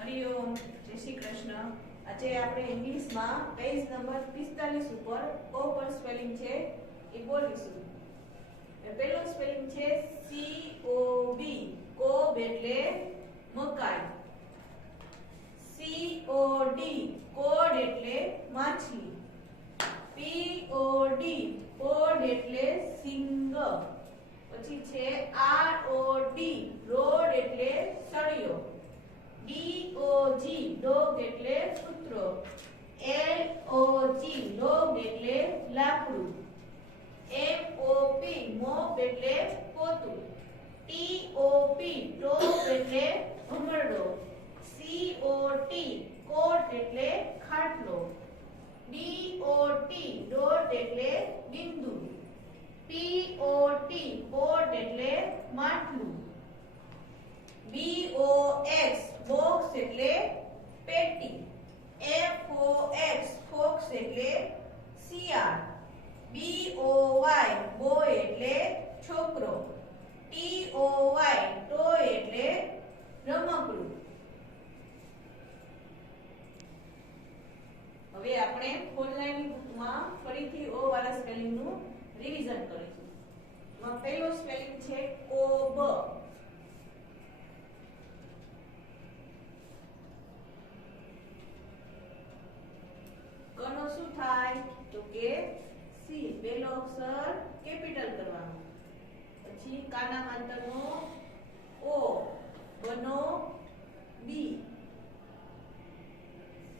હરિઓમ, જય શ્રી કૃષ્ણ. આજે આપણે ઇંગ્લિશમાં પેજ નંબર 45 ઉપર ઓ પર સ્પેલિંગ છે એ બોલીશું. પહેલો સ્પેલિંગ છે COB, કોબ એટલે મકાઈ. COD, કોડ એટલે માછલી. POD, પોડ એટલે સિંગ. પછી છે ROD, રોડ એટલે સળિયો. DOG, ડોગ એટલે કૂતરો. LOG, લોગ એટલે લાકડું. MOP, મોપ એટલે પોતું. TOP, ટોપ એટલે ભમરડો. COT, કોટ એટલે ખાટલો. DOT, ડોટ એટલે બિંદુ. POT, પોટ એટલે માટલું. BOX, બોક્સ એટલે પેટી. FOX, ફોક્સ એટલે શિયાળ. BOY, બોય એટલે છોકરો. TOY, ટોય એટલે રમકડું. હવે આપણે ઓનલાઈન બુકમાં ફરીથી ઓ વાળા સ્પેલિંગનું રિવિઝન કરીશું. એમાં પહેલો સ્પેલિંગ છે કોબ. કનો શું થાય તો કે સી, પહેલો અક્ષર કેપિટલ કરવાનો. પછી કાના માત્રનો ઓ, બનો બી.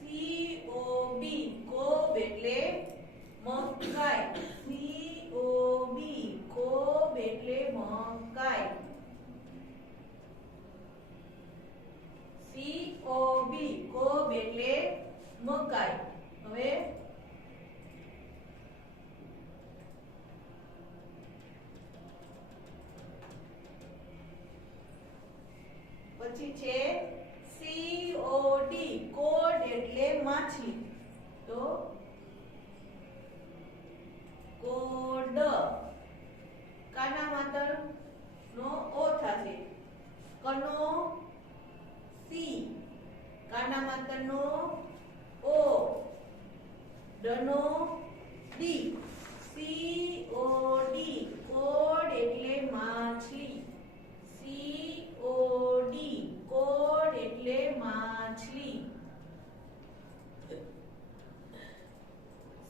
COB, કોબ એટલે મકાઈ. COB, કોબ એટલે મકાઈ. COB, કોબ એટલે મકાઈ. હવે પછી છે COD, કોડ એટલે માછલી. તો કોડ. કાના માત્ર નો ઓ થશે. કનો સી, કાના માત્ર નો ઓ, ડનો ડી. COD, કોડ એટલે માછલી. COD, કોડ એટલે માછલી.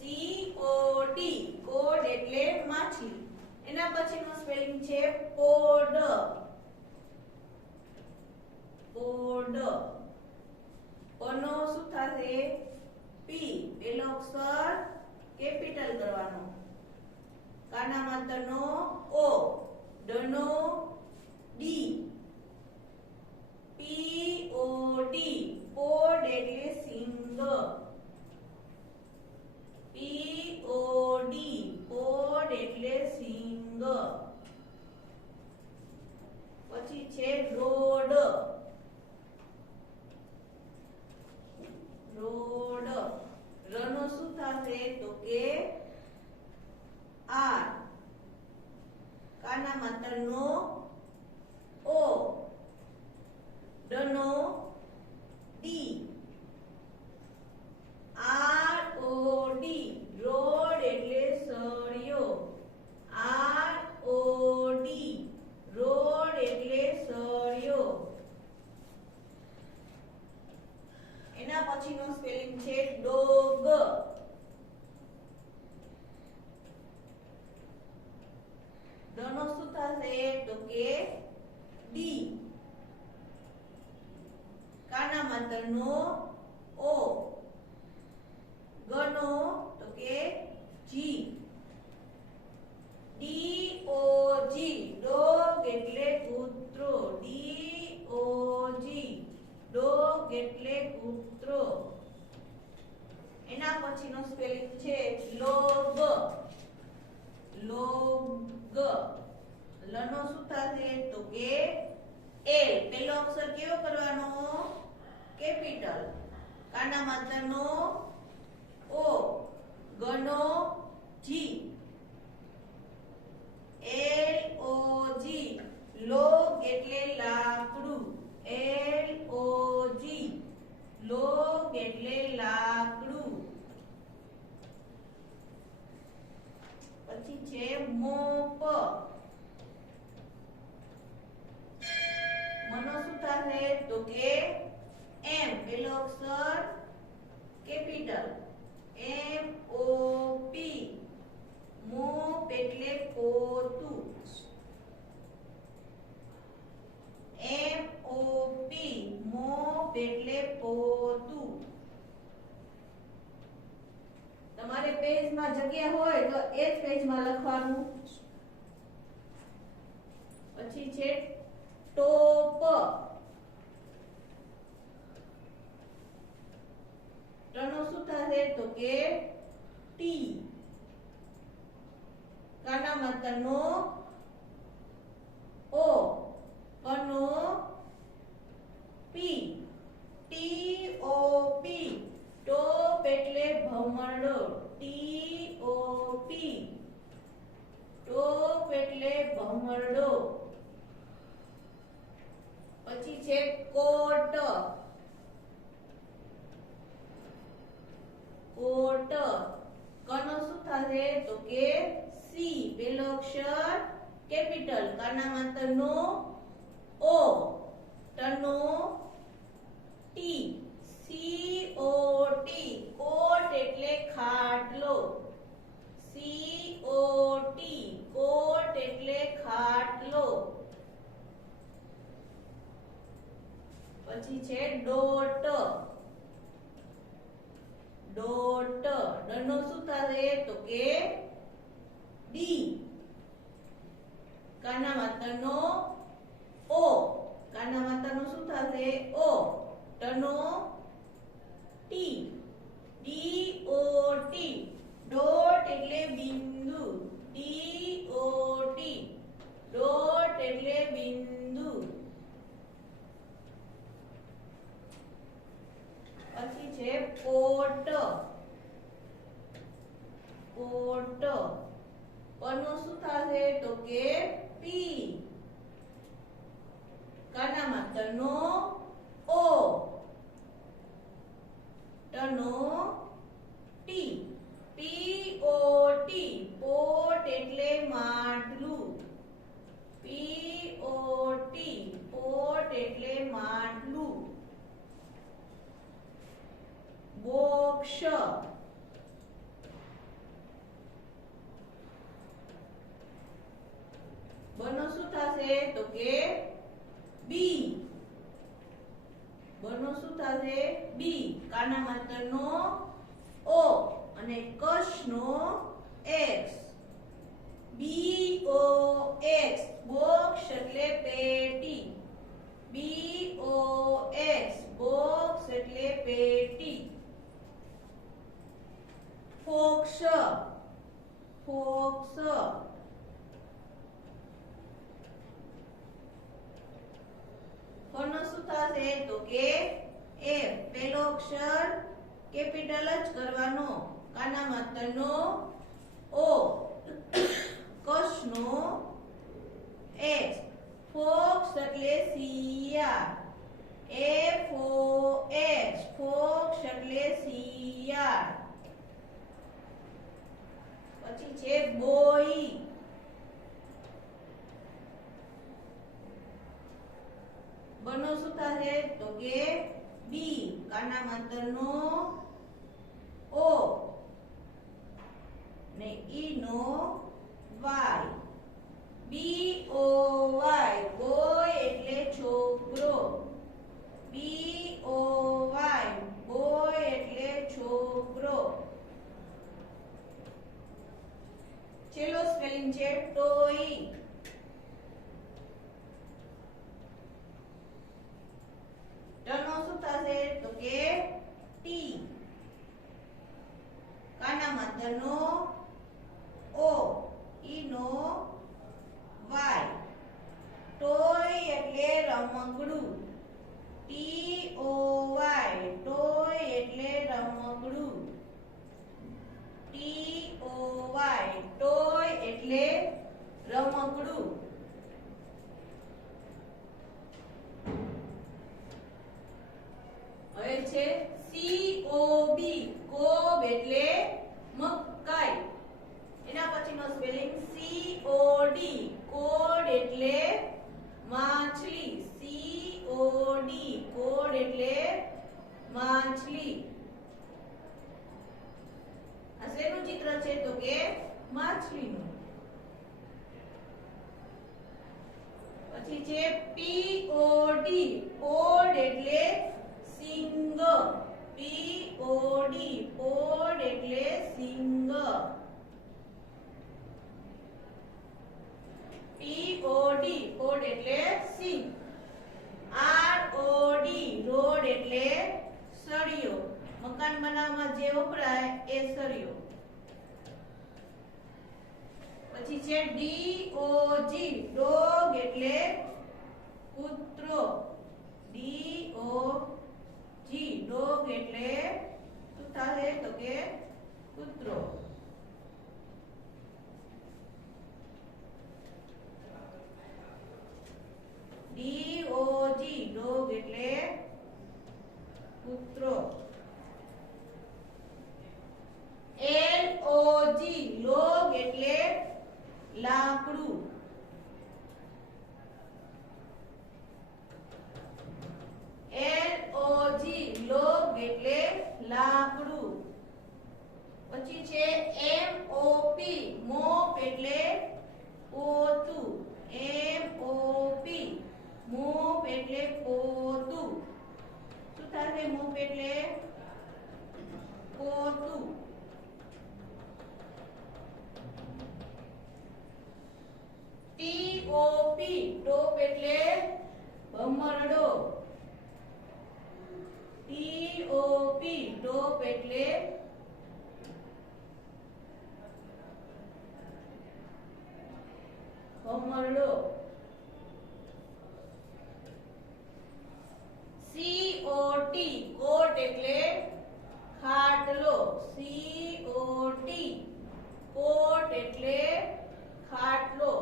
COD, કોડ એટલે માછલી. એના પછીનો સ્પેલિંગ છે પોડ. પોડ. પનો શું થશે? પી, પહેલો અક્ષર કેપિટલ કરવાનો. કાના માત્રનો ઓ, ડનો ડી. POD, પોડ એટલે સિંગ. POD, પોડ એટલે સિંગ. પછી છે રોડ. રોડ. રનો શું થશે તો કે આર. કાના માત્રનો ઓ, ડનો ડી. ROD, રોડ એટલે સળિયો. ROD, રોડ એટલે સળિયો. એના પછીનો સ્પેલિંગ છે ડોગ. ડનો શું થશે તો કે ડી. કાના માત્રનો ઓ, ગનો તો કે જી. DOG, ડોગ એટલે કૂતરો. DOG, ડોગ એટલે કૂતરો. એના પછીનો સ્પેલિંગ છે લોગ. લોગ. લનો શું થશે તો કે એલ, પહેલો અક્ષર કેવો કરવાનો? કેપિટલ. કાના માત્રનો ઓ, ગનો જી. LOG, લોગ એટલે લાકડું. LOG, અક્ષર કેપિટલ MOP મોપ એટલે પોતું MOP મોપ એટલે પોતું તમારે પેજમાં જગ્યા હોય તો એ જ પેજમાં લખવાનું પછી છે ટોપ ટનો શું થશે તો કે ટી કાના માત્રનો ઓ કનો પી TOP ટોપ એટલે ભમરડો TOP ટોપ એટલે ભમરડો પછી છે કોટ કોટ કનો શું થશે તો કે સી પેલો અક્ષર કેપિટલ કાના માત્રનો ઓ ટનો ટી COT કોટ એટલે ખાટલો COT કોટ એટલે ખાટલો પછી છે ડોટ ડોટ ડનો શું થશે તો કે ડી કાના માત્રનો ઓ કાના માત્રનો શું થશે ઓ ટનો ટી DOT ડોટ એટલે બિંદુ DOT ડોટ એટલે બિંદુ પછી છે કોટ કોટ પનો શું થશે તો કે પી કાના માત્રનો ઓ ટનો ટી POT પોટ એટલે માટલું POT પોટ એટલે માટલું બોક્ષ બનો શું થશે તો કે બી બનો શું થશે બી કાના માત્રનો ઓ અને કશનો એક્સ BOX બોક્સ એટલે પેટી BOX બોક્સ એટલે પેટી ફોક્સ ફોક્સ કોનો શું થશે તો કે F પેલો અક્ષર કેપિટલ જ કરવાનો કાના માત્રનો ઓ કશનો એક્સ ફોક્સ એટલે શિયાળ FOX ફોક્સ એટલે શિયાળ પછી છે બોય બનો શું થશે તો કે બી કાના માત્રનો ઓ ને ઈ નો વાય BOY બોય એટલે છોકરો BOY બોય એટલે છોકરો છેલ્લો સ્પેલિંગ છે ટોઈ ટનો શું થશે તો કે ટી કાના માત્રનો ઓ ઈ નો વાય ટોય એટલે રમકડું TOY ટોય એટલે રમકડું TOY ટોય એટલે રમકડું હવે છે COB કોબ એટલે મકાઈ એના પછીનો સ્પેલિંગ COD કોડ એટલે માછલી COD કોડ એટલે માછલી. આ શેનું ચિત્ર છે તો કે માછલીનું. પછી છે પીઓડી. પોડ એટલે સિંગ. પીઓડી પોડ એટલે સિંગ. પીઓડી પોડ એટલે સિંગ. આરઓડી રોડ એટલે સળિયો. મકાન બનાવવામાં જે વપરાય એ સળિયો. પછી છે ડીઓજી ડોગ એટલે કૂતરો. ડીઓજી ડોગ એટલે શું થાય તો કે કૂતરો. ડીઓજી ડોગ એટલે કૂતરો. એલઓજી લોગ એટલે લાકડું. એલઓજી લોગ એટલે લાકડું. પછી છે એમઓપી મોપ એટલે પોતું. એમઓપી મોપ એટલે પોતું. શું થશે મોપ એટલે પોતું. ટીઓપી ટોપ એટલે ભમરડો. ટીઓપી ટોપ એટલે ભમરડો. સીઓટી કોટ એટલે ખાટલો. સીઓટી કોટ એટલે ખાટલો.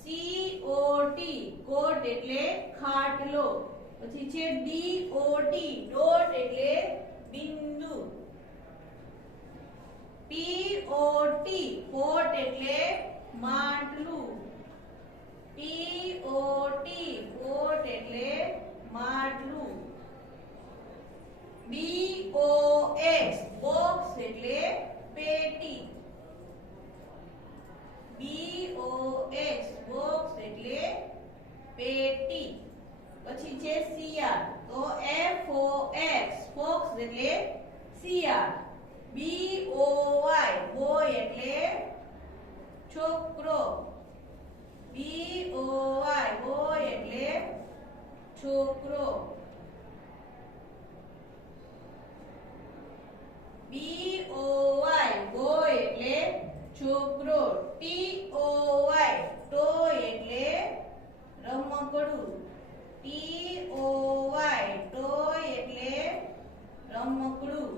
સીઓટી કોટ એટલે ખાટલો. પછી છે ડીઓટી ડોટ એટલે બિંદુ. પીઓટી પોટ એટલે માટલું. પીઓટી પોટ એટલે માટલું. બીઓએક્સ બોક્સ એટલે પેટી. બીઓએક્સ બોક્સ એટલે પેટી. પછી છે શિયાળ તો એફઓએક્સ ફોક્સ એટલે શિયાળ. બીઓવાય બોય એટલે છોકરો. બીઓવાય બોય એટલે છોકરો. બીઓવાય બોય એટલે છોકરો. ટીઓવાય ટોય એટલે રમકડું. ટીઓવાય ટોય એટલે રમકડું.